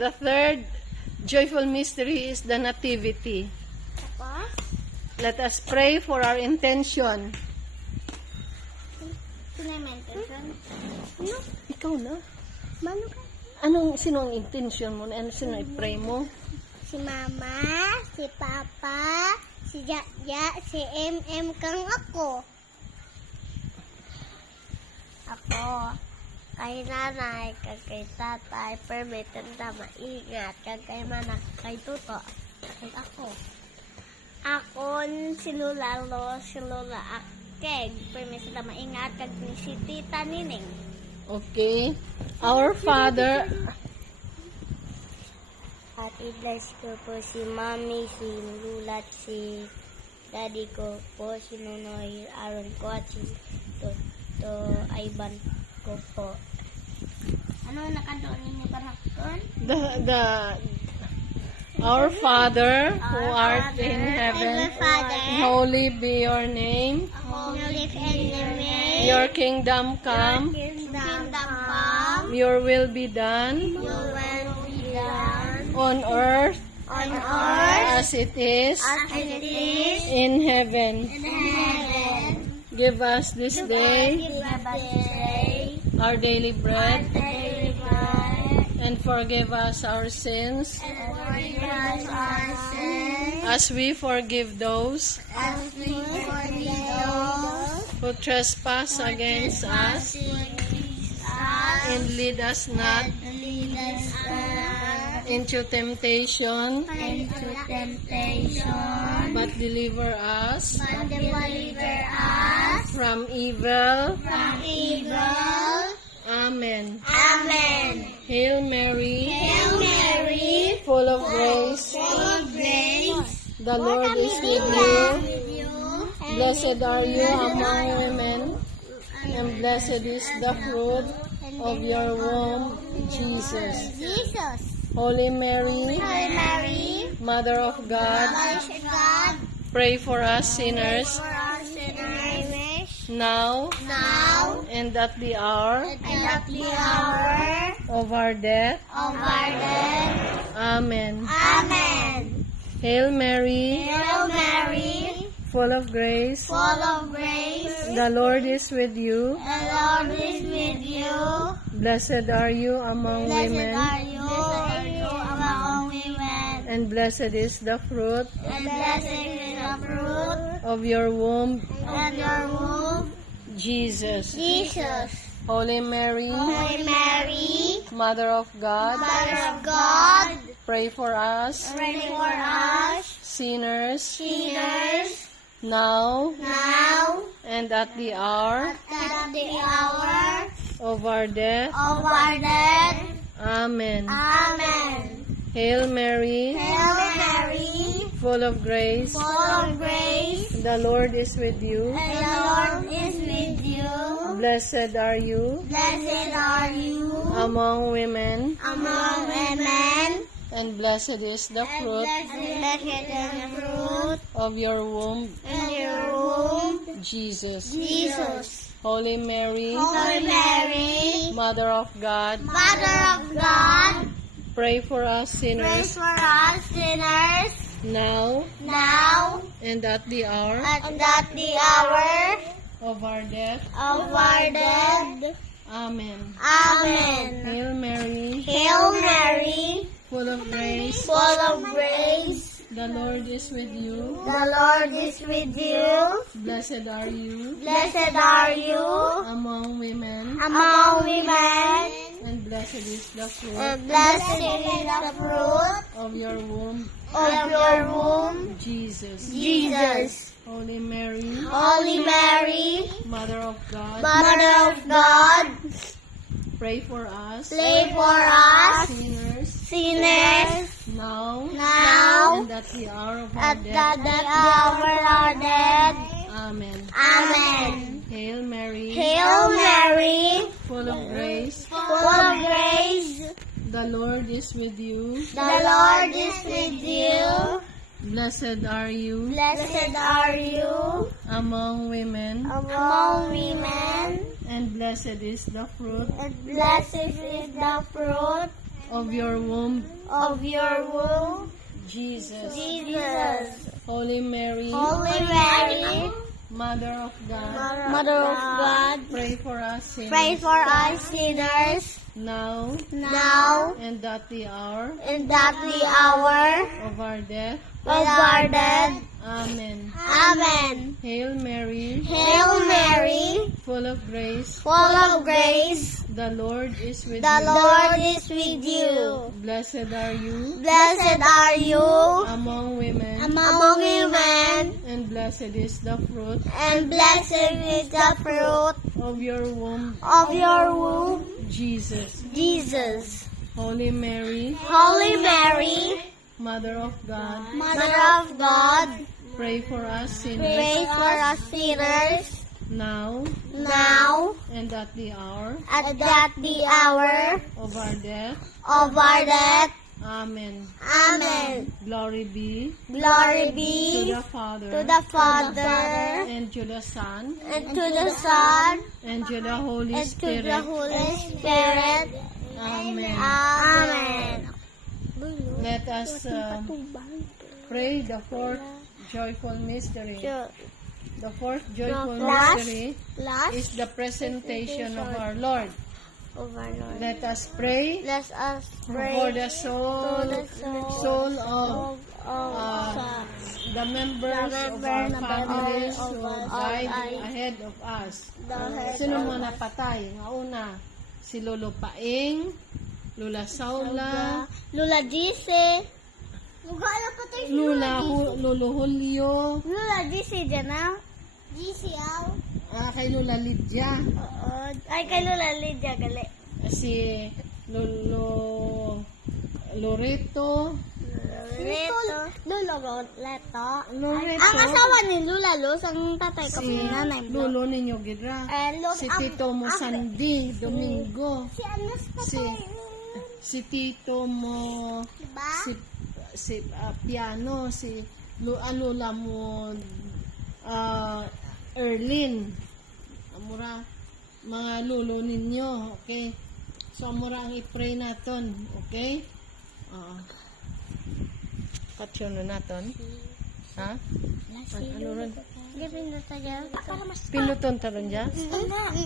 The third joyful mystery is the Nativity. Tapos, Let us pray for our intention. sino yung intention? Ano? Ikaw na. Mano ka? Sino ang intention mo? Sino i-pray mo? Si Mama, si Papa, si Jaja, si MM kang ako. Ako, kay nanay, kay tatay, permitan na maingat, kay manak, kay tuto, kay ako. Ako, si Lola Akeg, permitan na maingat, kag si Tita Nining. Okay. Our Father, At i-bless ko po si Mami, si Lula, at si Daddy ko po, si Nonoy Aaron ko, at si Ivan ko po. Ano nakadoon ninyo parang our Father who art in heaven, holy be your name. Holy name, Your kingdom come. kingdom come, Your will be done your will be done on earth on earth as it is as it is in heaven. in heaven. Give us this day Give us this day our daily bread, daily bread, and forgive us our sins and forgive us our sins, as we forgive those as we forgive those who trespass against us, and lead us not lead us not into temptation, into temptation, but deliver us but deliver us from evil. from evil. Amen. Amen. Hail Mary, Hail Mary, full of grace, full of grace, the Lord is with you. with you. Blessed are you among women, and blessed is the fruit of your womb, Jesus. Jesus. Holy Mary, Holy Mary, Mother of God, Mother of God, pray for us sinners, for us sinners, now now and at the hour and at the hour of our death. of our death. Amen. Amen. Hail Mary, Hail Mary, full of grace, full of grace, the Lord is with you. the Lord is with you. Blessed are you among Blessed women, are you among women, and blessed is the fruit and blessed is the fruit of your womb, of your womb, Jesus. Jesus. Holy Mary, Holy Mary, Mother of God, Mother of God, pray for us pray for us sinners, sinners, now now and at the hour at the hour of our death. of our death. Amen. Amen. Hail Mary, Hail Mary, full of grace, full of grace, the Lord is with you. and the Lord is with you. Blessed are you Blessed are you among women, among women, and blessed is the and fruit blessed is the fruit of your womb, of your womb, Jesus. Jesus. Holy Mary, Holy Mary, Mother of God, Mother of God, pray for us pray sinners, for us sinners, now now and at the hour and at the hour of our death. of our death. Amen. Amen. Hail Mary, Hail Mary, full of grace, full of grace, the Lord is with you. the Lord is with you. Blessed are you Blessed are you among women, among women, and blessed is the fruit and blessed is the fruit of your womb, of your womb, Jesus. Jesus. Holy Mary, Holy Mary, Mother of God, Mother of God, pray for us pray for us sinners, sinners, now now and at the hour of our at death. the hour of our death. Amen. Amen. Hail Mary, Hail Mary, full of grace, full of grace, the Lord is with you. the Lord is with you. Blessed are you Blessed are you among women, among women, and blessed is the fruit and blessed is the fruit of your womb, Jesus. Holy Mary, Mother of God, pray for us sinners, Pray for us sinners, now now and at the hour and at the hour of our death. of our death. Amen. Amen. Hail Mary, Hail Mary, full of grace, full of grace, the Lord is with the you. Lord is with you. Blessed are you Blessed are you among women, among women, and blessed is the fruit and blessed is the fruit of your womb, of your womb, Jesus. Jesus. Holy Mary, Holy Mary, Mother of God, Mother of God, pray for us sinners, pray for us sinners, now now and at the hour and at the hour of our death. of our death. Amen. Amen. Glory be Glory to be the Father, to the Father, and to the Son, and to the Son, and to the Holy and to the Spirit. Holy Spirit. Amen. Amen. Let us pray the fourth joyful mystery. The fourth joyful Last. mystery Last is the presentation of our Lord. of our Lord. Let us pray Let us for pray the soul of the members of our families who died ahead of us. Sino mga napatay? Nga una, si Lolo Paing, Lula Saula, Lula Gise. Lolo Julio, Lula Gise dyan na. Gise aw. kay Lula Lydia, Ay, kay Lula Lydia gali. si Lolo Loreto, Lolo Leto. Loreto, Ang asawa ni Lula Luz, ang tatay ko si si nanay mo. Lolo ninyo Gidra, si Tito mo Sandy Domingo, Si Anas pa si Tito mo, diba? si Piano, si Lola mo Erlin, amura mga lulo ninyo, okay? So amura ang i-pray naton, okay? Katyon na naton. Ha? Ano ron? Gawin na tayo. Pinuton taron dyan?